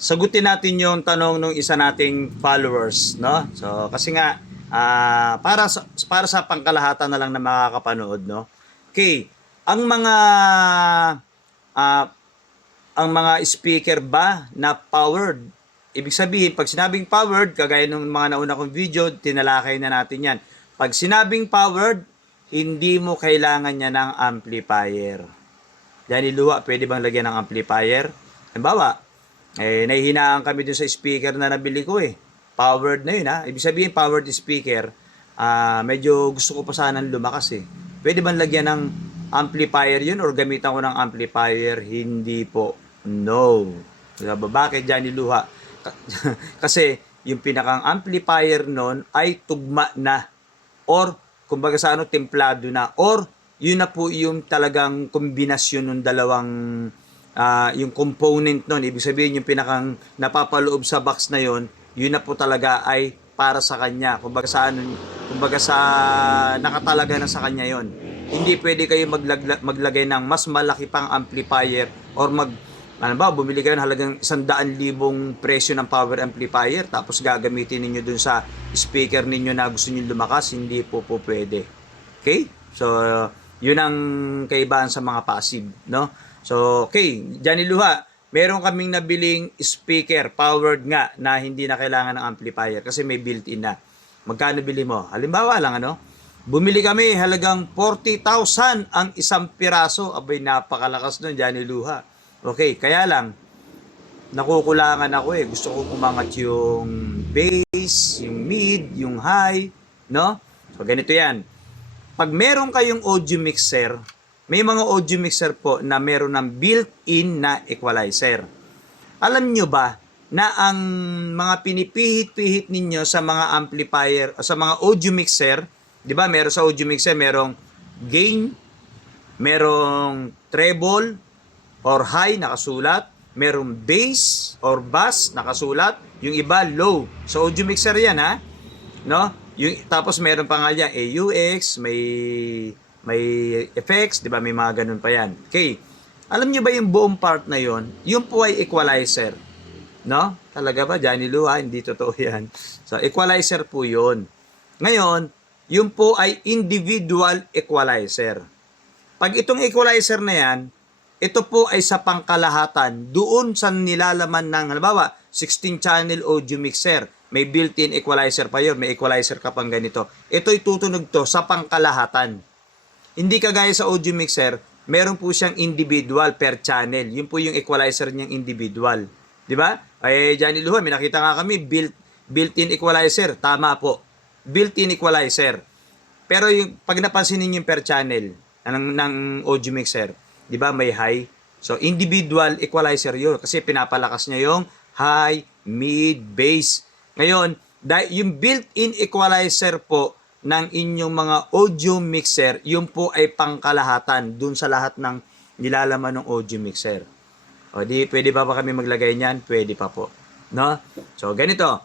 sagutin natin yung tanong ng isa nating followers, no? So, kasi nga, para sa pangkalahatan na lang na makakapanood, no? Okay, ang mga ah, ang mga speaker ba na powered? Ibig sabihin, pag sinabing powered, kagaya ng mga nauna kong video, tinalakay na natin yan. Pag sinabing powered, hindi mo kailangan niya ng amplifier. Yan iluwa, pwede bang lagyan ng amplifier? Halimbawa, nahihinaan kami dun sa speaker na nabili ko eh. Powered na yun ha. Ibig sabihin, powered speaker, medyo gusto ko pa sanang lumakas eh. Pwede bang lagyan ng amplifier yun or gamitan ko ng amplifier? Hindi po. No. Bakit dyan iluha? Kasi yung pinakang amplifier nun ay tugma na or kumbaga sa ano, templado na or yun na po yung talagang kombinasyon ng dalawang yung component nun. Ibig sabihin yung pinakang napapaloob sa box na yon, yun na po talaga ay para sa kanya. Kumbaga sa nakatalaga na sa kanya yon. Hindi pwede kayo maglagay ng mas malaki pang amplifier or bumili kayo ng halagang 100,000 presyo ng power amplifier tapos gagamitin ninyo dun sa speaker ninyo na gusto niyo lumakas, hindi po pwede. Okay? So, yun ang kaibahan sa mga passive, no? So, okay, Johnny Luha, meron kaming nabiling speaker, powered nga, na hindi na kailangan ng amplifier kasi may built-in na. Magkano bili mo? Halimbawa lang, bumili kami halagang 40,000 ang isang piraso. Abay, napakalakas nun, Johnny Luha. Okay, kaya lang, nakukulangan ako eh. Gusto ko umangat yung bass, yung mid, yung high, no? So, ganito yan. Pag meron kayong audio mixer, may mga audio mixer po na meron ng built-in na equalizer. Alam nyo ba na ang mga pinipihit-pihit ninyo sa mga amplifier, sa mga audio mixer, di ba meron sa audio mixer, merong gain, merong treble or high nakasulat, merong bass or bass nakasulat, yung iba low. So audio mixer yan ha, no? Tapos meron pa nga yan, AUX, may effects, di ba? May mga ganun pa yan. Okay. Alam niyo ba yung buong part na yon? Yung po ay equalizer. No? Talaga ba? Johnny Luha, hindi totoo yan. So, equalizer po yun. Ngayon, yung po ay individual equalizer. Pag itong equalizer na yan, ito po ay sa pangkalahatan. Doon sa nilalaman ng, halimbawa, 16-channel audio mixer. May built-in equalizer pa yun. May equalizer ka pang ganito. Ito'y tutunog to sa pangkalahatan. Hindi kagaya sa audio mixer, meron po siyang individual per channel. Yun po yung equalizer niyang individual. Di ba? Ay, Johnny Luha, may nakita nga kami, built-in equalizer. Tama po. Built-in equalizer. Pero yung, pag napansin niyo yung per channel ng audio mixer, di ba may high? So, individual equalizer yun. Kasi pinapalakas niya yung high, mid, bass. Ngayon, yung built-in equalizer po ng inyong mga audio mixer, yun po ay pangkalahatan dun sa lahat ng nilalaman ng audio mixer. O di, pwede pa kami maglagay niyan? Pwede pa po. No? So, ganito.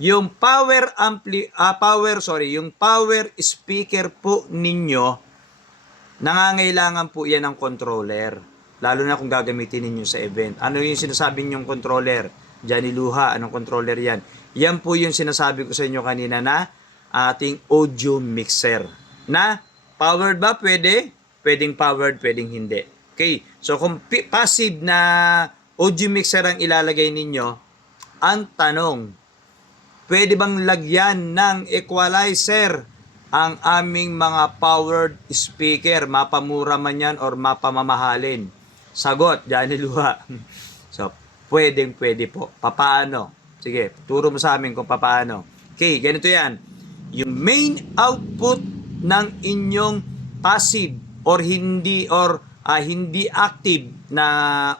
Yung yung power speaker po ninyo, nangangailangan po yan ng controller. Lalo na kung gagamitin ninyo sa event. Ano yung sinasabi ninyong controller? Johnny Luha, anong controller yan? Yan po yung sinasabi ko sa inyo kanina na ating audio mixer. Na powered ba? Pwede. Pwedeng powered, pwedeng hindi. Okay. So kung passive na audio mixer ang ilalagay ninyo, ang tanong, pwede bang lagyan ng equalizer ang aming mga powered speaker? Mapamura man yan or mapamamahalin? Sagot, Johnny Luha. So, pwede po. Papaano? Sige, turo mo sa amin kung papaano. Okay, ganito yan. Yung main output ng inyong passive or hindi active na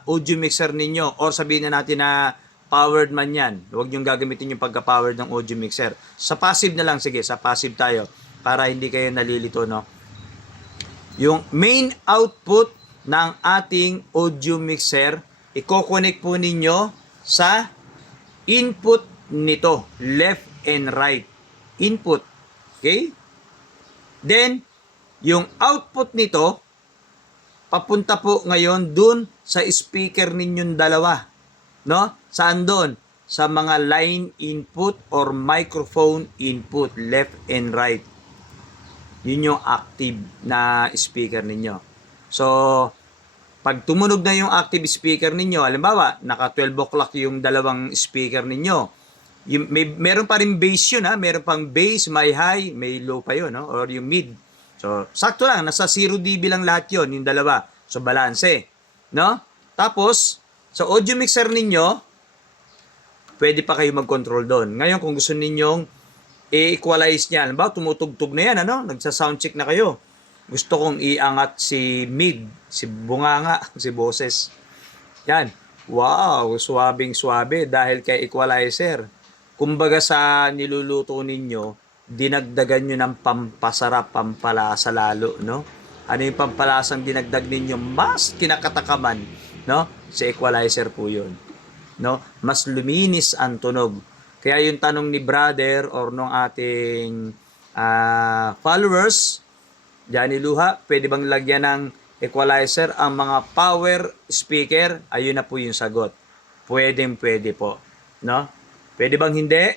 audio mixer ninyo or sabihin na natin na powered man yan. Huwag niyong gagamitin yung pagka-powered ng audio mixer. Sa passive na lang, sige, sa passive tayo para hindi kayo nalilito, no? Yung main output ng ating audio mixer, i-connect po ninyo sa input nito, left and right. Input. Okay? Then, yung output nito, papunta po ngayon dun sa speaker ninyong dalawa. no? Saan doon? Sa mga line input or microphone input, left and right. Yun yung active na speaker ninyo. So, pag tumunog na yung active speaker ninyo, halimbawa, naka 12 o'clock yung dalawang speaker ninyo, meron pa rin bass yun, ha? Meron pang bass, may high, may low pa yun, no? Or yung mid. So, sakto lang, nasa 0 dB lang lahat yun, yung dalawa. So, balanse. No? Tapos, sa audio mixer ninyo, pwede pa kayo mag-control doon. Ngayon, kung gusto ninyong i-equalize niyan, ba, tumutugtog na yan, ano? Nagsa-soundcheck na kayo. Gusto kong iangat si mid, si bunganga, si boses. Yan. Wow, swabing-swabe dahil kay equalizer. Kumbaga sa niluluto ninyo, dinagdagan nyo ng pampasarap, pampalasa lalo, no? Ano yung pampalasang dinagdag ninyo? Mas kinakatakaman, no? Si equalizer po yun. No? Mas luminis ang tunog. Kaya yung tanong ni brother or nung ating followers, Johnny Luha, pwede bang lagyan ng equalizer ang mga power speaker? Ayun na po yung sagot. Pwede po. No? Pwede bang hindi?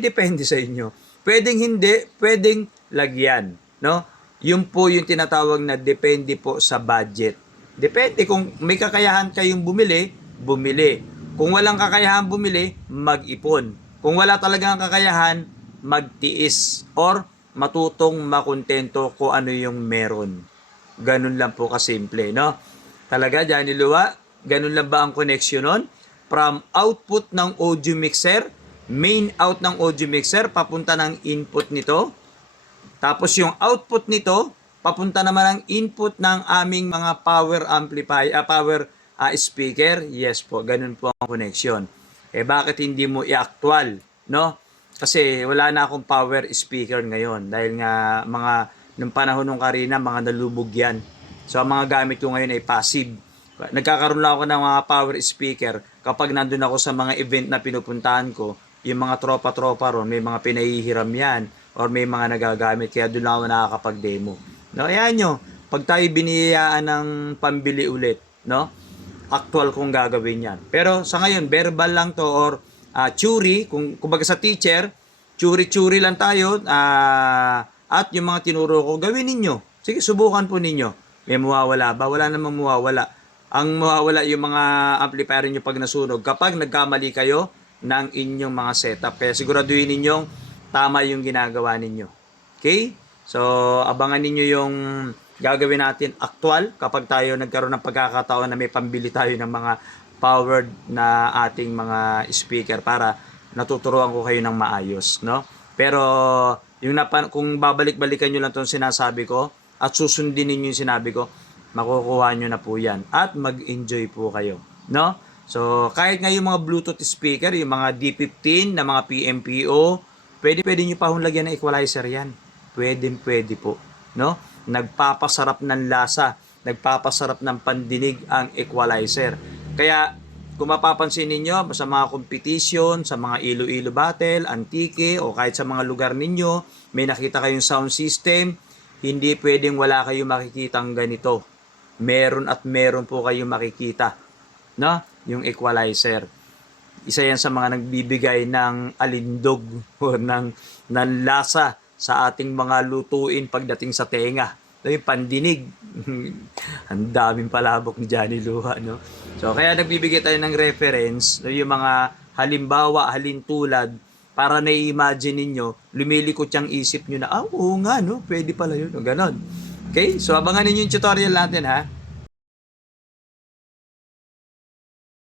Depende sa inyo. Pwedeng hindi, pwedeng lagyan. No? Yun po yung tinatawag na depende po sa budget. Depende kung may kakayahan kayong bumili. Kung walang kakayahan bumili, mag-ipon. Kung wala talagang kakayahan, magtiis or matutong makontento kung ano yung meron. Ganun lang po kasimple, no? Talaga, Johnny Lua, ganun lang ba ang connection nun? From output ng audio mixer, main out ng audio mixer, papunta ng input nito. Tapos yung output nito, papunta naman ang input ng aming mga power amplifier, speaker. Yes po, ganun po ang connection. Bakit hindi mo i-actual, no? Kasi wala na akong power speaker ngayon dahil nga nung panahon ng Karina, mga nalubog yan. So ang mga gamit ko ngayon ay passive. Nagkakaroon lang ako ng mga power speaker kapag nandun ako sa mga event na pinupuntahan ko, yung mga tropa-tropa ron, may mga pinahihiram yan or may mga nagagamit, kaya doon lang ako nakakapag-demo. No, ayan nyo, pag tayo biniyayaan ng pambili ulit, no? Actual kong gagawin yan. Pero sa ngayon, verbal lang to or theory, kumbaga sa teacher, theory lang tayo at yung mga tinuro ko, gawin ninyo. Sige, subukan po ninyo. May mawawala ba? Wala namang mawawala. Ang mawawala yung mga amplifier nyo pag nasunog kapag nagkamali kayo ng inyong mga setup. Kaya siguraduhin ninyong tama yung ginagawa ninyo. Okay? So, abangan ninyo yung gagawin natin actual kapag tayo nagkaroon ng pagkakataon na may pambili tayo ng mga powered na ating mga speaker para natuturuan ko kayo ng maayos, no? Pero yung kung babalik-balikan nyo lang itong sinasabi ko at susundin ninyo yung sinabi ko, makukuha nyo na po yan at mag-enjoy po kayo, no? So kahit nga yung mga Bluetooth speaker, yung mga D15 na mga PMPO, pwede nyo pa hong lagyan ng equalizer yan. Pwede po, no? Nagpapasarap ng lasa, nagpapasarap ng pandinig ang equalizer. Kaya kung mapapansin ninyo sa mga competition, sa mga Iloilo Battle, Antique o kahit sa mga lugar ninyo, may nakita kayong sound system, hindi pwedeng wala kayong makikitang ganito. Meron at meron po kayong makikita, no? Yung equalizer. Isa yan sa mga nagbibigay ng alindog o ng lasa sa ating mga lutuin pagdating sa tenga. Yung pandinig. Ang daming palabok ni Johnny Luha, no? So, kaya nagbibigay tayo ng reference, no? Yung mga halimbawa, halintulad, para na-imagine ninyo, lumilikot yung isip nyo na, oo nga, no? Pwede pala yun, o ganon. Okay? So, abangan ninyo yung tutorial natin, ha?